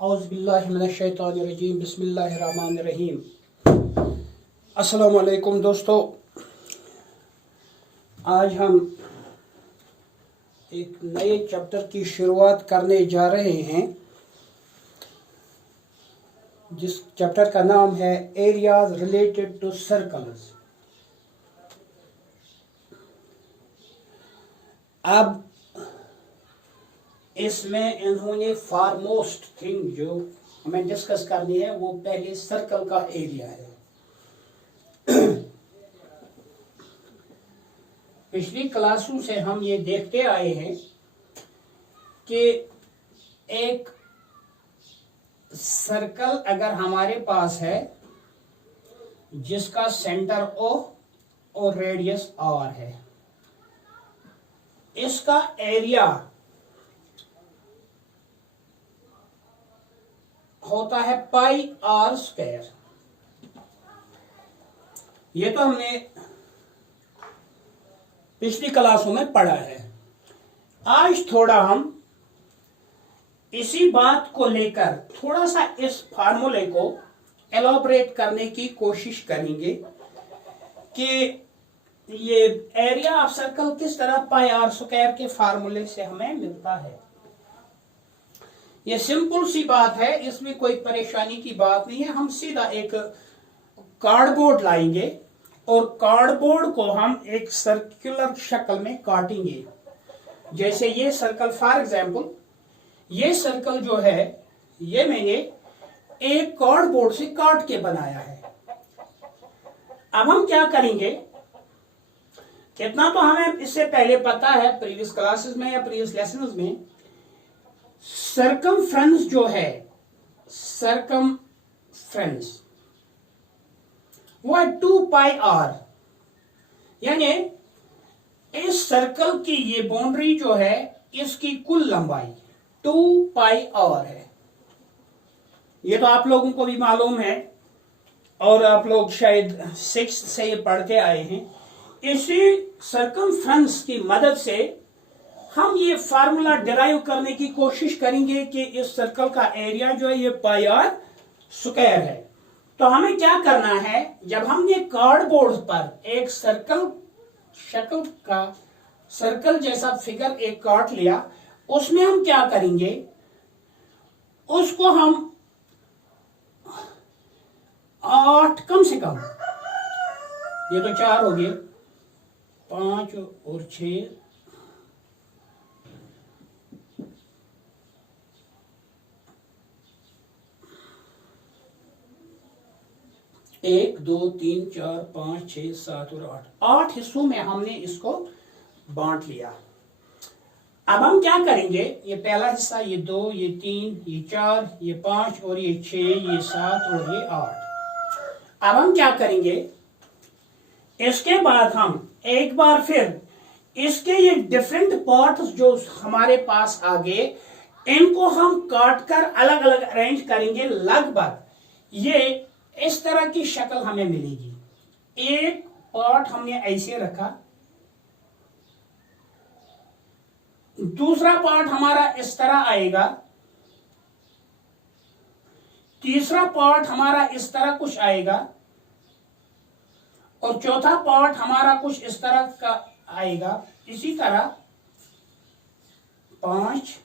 औज़ुबिल्लाहिमिनश्शैतानिर्रजीम बिस्मिल्लाहिर्रहमानिर्रहीम। अस्सलामु अलैकुम दोस्तों, आज हम एक नए चैप्टर की शुरुआत करने जा रहे हैं जिस चैप्टर का नाम है एरियाज रिलेटेड टू सर्कल्स। अब इसमें इन्होंने फॉरमोस्ट थिंग जो हमें डिस्कस करनी है वो पहले सर्कल का एरिया है। पिछली क्लासों से हम ये देखते आए हैं कि एक सर्कल अगर हमारे पास है जिसका सेंटर O और रेडियस R है, इसका एरिया होता है पाई R स्क्वायर। ये तो हमने पिछली क्लासों में पढ़ा है। आज थोड़ा हम इसी बात को लेकर थोड़ा सा इस फार्मूले को एलॉबरेट करने की कोशिश करेंगे कि ये एरिया ऑफ सर्कल किस तरह पाई R स्क्वायर के फार्मूले से हमें मिलता है। ये सिंपल सी बात है, इसमें कोई परेशानी की बात नहीं है। हम सीधा एक कार्डबोर्ड लाएंगे और कार्डबोर्ड को हम एक सर्कुलर शक्ल में काटेंगे। जैसे ये सर्कल, फॉर एग्जांपल ये सर्कल जो है ये मैंने एक कार्डबोर्ड से काट के बनाया है। अब हम क्या करेंगे, इतना तो हमें इससे पहले पता है प्रीवियस क्लासेस में या प्रीवियस लेसन्स में, सर्कमफ्रेंस जो है, सर्कमफ्रेंस वो है 2 पाई R, यानी इस सर्कल की ये बाउंड्री जो है इसकी कुल लंबाई 2 पाई R है। ये तो आप लोगों को भी मालूम है और आप लोग शायद 6th से ये पढ़ते आए हैं। इसी सर्कमफ्रेंस की मदद से हम ये फार्मूला डिराइव करने की कोशिश करेंगे कि इस सर्कल का एरिया जो है ये पाई R स्क्वायर है। तो हमें क्या करना है, जब हमने कार्डबोर्ड पर एक सर्कल शक्ल का सर्कल जैसा फिगर एक काट लिया, उसमें हम क्या करेंगे, उसको हम 8 कम से कम, ये तो 4 हो गए, 5 और 6, 1 2 3 4 5 6 7 और 8 हिस्सों में हमने इसको बांट लिया। अब हम क्या करेंगे, ये पहला हिस्सा, ये 2, ये 3, ये 4, ये 5 और ये 6, ये 7 और ये 8। अब हम क्या करेंगे, इसके बाद हम एक बार फिर इसके ये डिफरेंट पार्ट्स जो हमारे पास आ गए, इनको हम काट कर अलग अलग अरेंज करेंगे। लगभग ये इस तरह की शक्ल हमें मिलेगी। एक पार्ट हमने ऐसे रखा, दूसरा पार्ट हमारा इस तरह आएगा, तीसरा पार्ट हमारा इस तरह कुछ आएगा और चौथा पार्ट हमारा कुछ इस तरह का आएगा। इसी तरह 5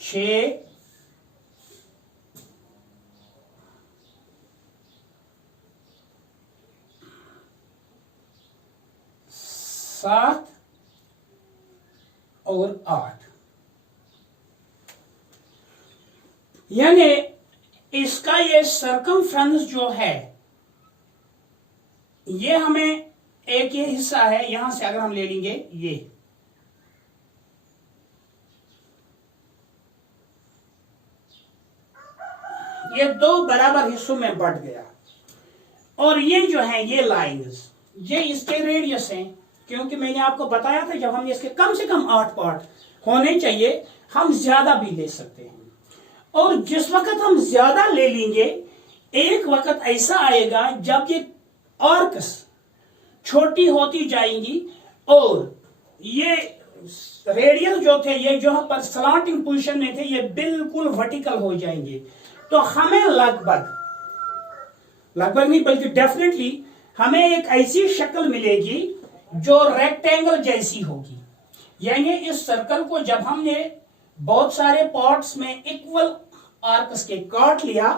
6 7 और 8, यानी इसका ये सर्कमफ्रेंस जो है ये हमें एक ये हिस्सा है, यहां से अगर हम ले लेंगे ये 2 बराबर हिस्सों में बट गया। और ये जो है ये लाइंस, ये इसके रेडियस हैं, क्योंकि मैंने आपको बताया था जब हम इसके कम से कम 8 पार्ट होने चाहिए, हम ज्यादा भी ले सकते हैं। और जिस वक्त हम ज्यादा ले लेंगे, एक वक्त ऐसा आएगा जब ये आर्क्स छोटी होती जाएंगी और ये रेडियस जो थे ये जो पर स्लांटिंग पोजीशन में थे ये बिल्कुल वर्टिकल हो जाएंगे। तो हमें लगभग नहीं बल्कि डेफिनेटली हमें एक ऐसी शक्ल मिलेगी जो रेक्टेंगल जैसी होगी। यानी इस सर्कल को जब हमने बहुत सारे पार्ट्स में इक्वल आर्क्स के काट लिया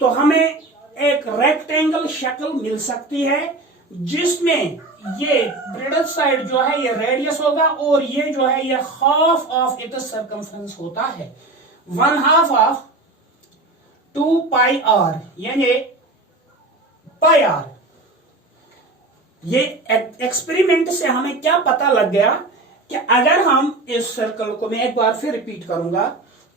तो हमें एक रेक्टेंगल शक्ल मिल सकती है जिसमें ये ब्रेडथ साइड जो है ये रेडियस होगा और ये जो है ये हाफ ऑफ इट्स सर्कमफ्रेंस होता है, 1/2 ऑफ 2 पाई आर यानी पाई आर। ये एक्सपेरिमेंट से हमें क्या पता लग गया कि अगर हम इस सर्कल को, मैं एक बार फिर रिपीट करूंगा,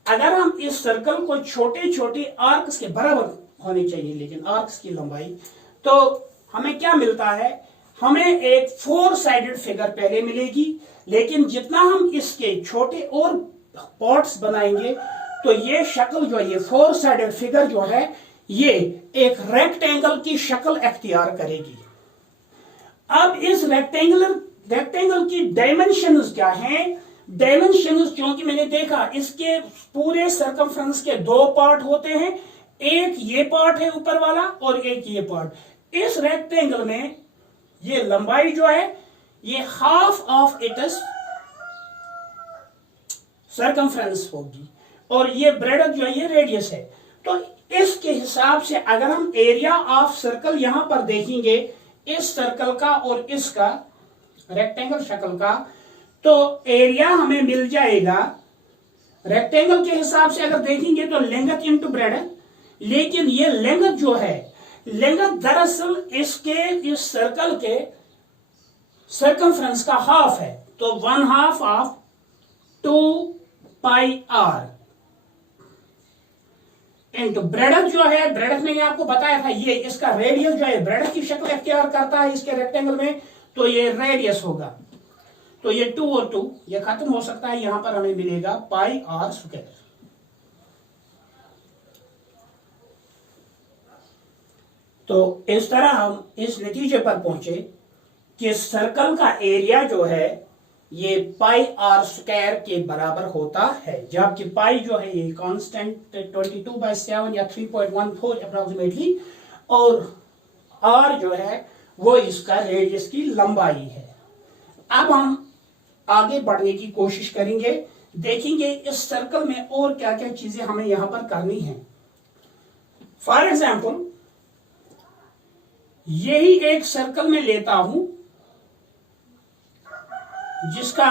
अगर हम इस सर्कल को छोटे छोटे आर्क्स के बराबर होनी चाहिए लेकिन आर्क्स की लंबाई, तो हमें क्या मिलता है, हमें एक 4 साइडेड फिगर पहले मिलेगी, लेकिन जितना हम इसके छोटे और पार्ट्स बनाएंगे तो ये शक्ल जो है ये 4 साइडेड फिगर जो है ये एक रेक्टेंगल की शक्ल अख्तियार करेगी। अब इस रेक्टेंगल की डायमेंशंस क्या हैं? डायमेंशंस क्योंकि मैंने देखा इसके पूरे सर्कमफ्रेंस के 2 पार्ट होते हैं, एक ये पार्ट है ऊपर वाला और एक ये पार्ट। इस रेक्टेंगल में ये लंबाई जो है ये हाफ ऑफ इट्स सर्कमफ्रेंस होगी और ये ब्रेडथ जो है ये रेडियस है। तो इसके हिसाब से अगर हम एरिया ऑफ सर्कल यहां पर देखेंगे, इस सर्कल का और इसका रेक्टेंगल शक्ल का, तो एरिया हमें मिल जाएगा रेक्टेंगल के हिसाब से अगर देखेंगे तो लेंथ इंटू ब्रेडथ, लेकिन ये लेंथ जो है, लेंथ दरअसल इसके इस सर्कल के सर्कमफ्रेंस का हाफ है, तो 1/2 of 2 pi r into breadth जो है, ब्रेडथ मैंने आपको बताया था ये इसका रेडियस जो है ब्रेडथ की शक्ल अख्तियार करता है इसके रेक्टेंगल में, तो ये रेडियस होगा। तो ये 2 और 2 ये खत्म हो सकता है, यहां पर हमें मिलेगा पाई आर स्क्वायर। तो इस तरह हम इस नतीजे पर पहुंचे कि सर्कल का एरिया जो है ये पाई आर स्क्वायर के बराबर होता है, जबकि पाई जो है ये कांस्टेंट 22/7 या 3.14 अप्रोक्सीमेटली, और आर जो है वो इसका रेडियस की लंबाई है। अब हम आगे बढ़ने की कोशिश करेंगे, देखेंगे इस सर्कल में और क्या क्या चीजें हमें यहां पर करनी है। फॉर एग्जाम्पल यही एक सर्कल में लेता हूं जिसका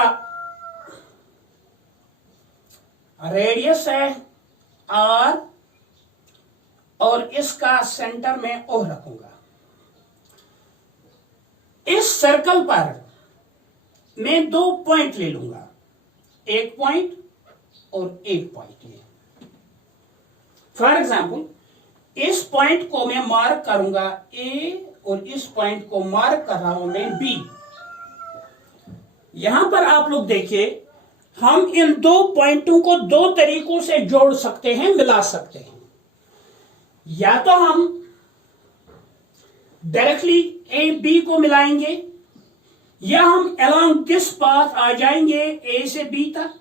रेडियस है आर और इसका सेंटर में ओ रखूंगा। इस सर्कल पर मैं 2 पॉइंट ले लूंगा, एक पॉइंट और एक पॉइंट ले। फॉर एग्जाम्पल इस पॉइंट को मैं मार्क करूंगा ए और इस पॉइंट को मार्क कर रहा हूं मैं बी। यहां पर आप लोग देखिए, हम इन 2 पॉइंटों को 2 तरीकों से जोड़ सकते हैं, मिला सकते हैं। या तो हम डायरेक्टली ए बी को मिलाएंगे, या हम अलोंग दिस पाथ आ जाएंगे ए से बी तक,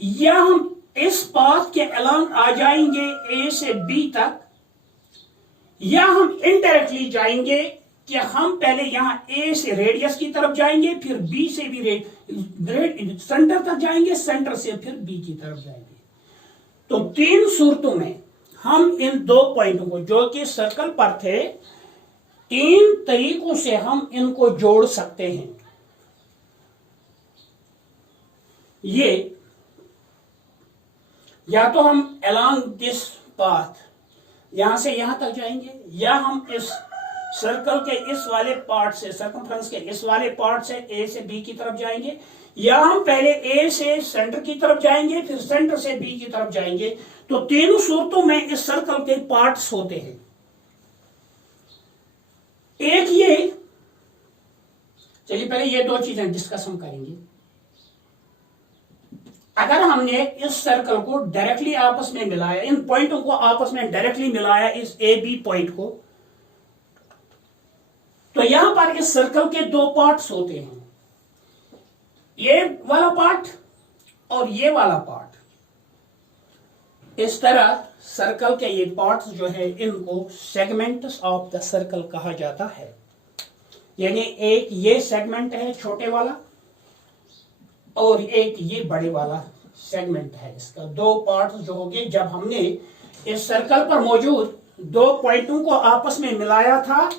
या हम इस पाथ के अलोंग आ जाएंगे ए से बी तक, या हम इनडायरेक्टली जाएंगे कि हम पहले यहां ए से रेडियस की तरफ जाएंगे, फिर बी से भी सेंटर तक जाएंगे, सेंटर से फिर बी की तरफ जाएंगे। तो 3 सूरतों में हम इन 2 पॉइंटों को जो कि सर्कल पर थे, 3 तरीकों से हम इनको जोड़ सकते हैं। ये या तो हम अलोंग दिस पाथ यहां से यहां तक जाएंगे, या हम इस सर्कल के इस वाले पार्ट से, सर्कमफ्रेंस के इस वाले पार्ट से ए से बी की तरफ जाएंगे, या हम पहले ए से सेंटर की तरफ जाएंगे फिर सेंटर से बी की तरफ जाएंगे। तो 3 सूरतों में इस सर्कल के पार्ट्स होते हैं। एक ये, चलिए पहले ये 2 चीजें डिस्कस हम करेंगे। अगर हमने इस सर्कल को डायरेक्टली आपस में मिलाया, इन पॉइंटों को आपस में डायरेक्टली मिलाया, इस ए बी पॉइंट को, तो यहां पर इस सर्कल के 2 पार्ट्स होते हैं। ये वाला पार्ट और ये वाला पार्ट, इस तरह सर्कल के ये पार्ट्स जो है इनको सेगमेंट्स ऑफ द सर्कल कहा जाता है। यानी एक ये सेगमेंट है छोटे वाला और एक ये बड़े वाला सेगमेंट है। इसका दो पार्ट्स जो हो गए, जब हमने इस सर्कल पर मौजूद दो पॉइंटों को आपस में मिलाया था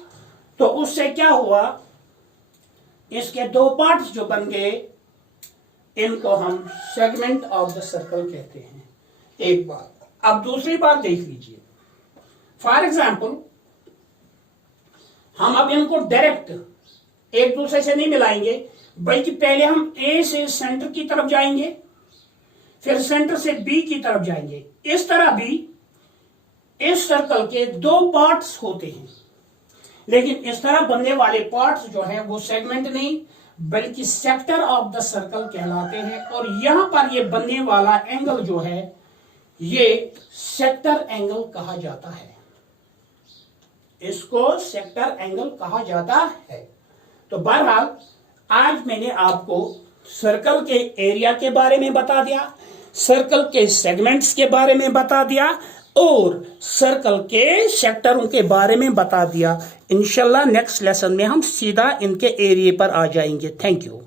तो उससे क्या हुआ, इसके दो पार्ट्स जो बन गए इनको हम सेगमेंट ऑफ द सर्कल कहते हैं। एक बात। अब दूसरी बात देख लीजिए। फॉर एग्जाम्पल हम अब इनको डायरेक्ट एक दूसरे से नहीं मिलाएंगे, बल्कि पहले हम ए से सेंटर की तरफ जाएंगे, फिर सेंटर से बी की तरफ जाएंगे। इस तरह भी इस सर्कल के दो पार्ट्स होते हैं, लेकिन इस तरह बनने वाले पार्ट्स जो हैं वो सेगमेंट नहीं बल्कि सेक्टर ऑफ द सर्कल कहलाते हैं। और यहां पर ये बनने वाला एंगल जो है ये सेक्टर एंगल कहा जाता है। इसको सेक्टर एंगल कहा जाता है। तो बहरहाल आज मैंने आपको सर्कल के एरिया के बारे में बता दिया, सर्कल के सेगमेंट्स के बारे में बता दिया और सर्कल के सेक्टरों के बारे में बता दिया। इंशाल्लाह नेक्स्ट लेसन में हम सीधा इनके एरिया पर आ जाएंगे। Thank you.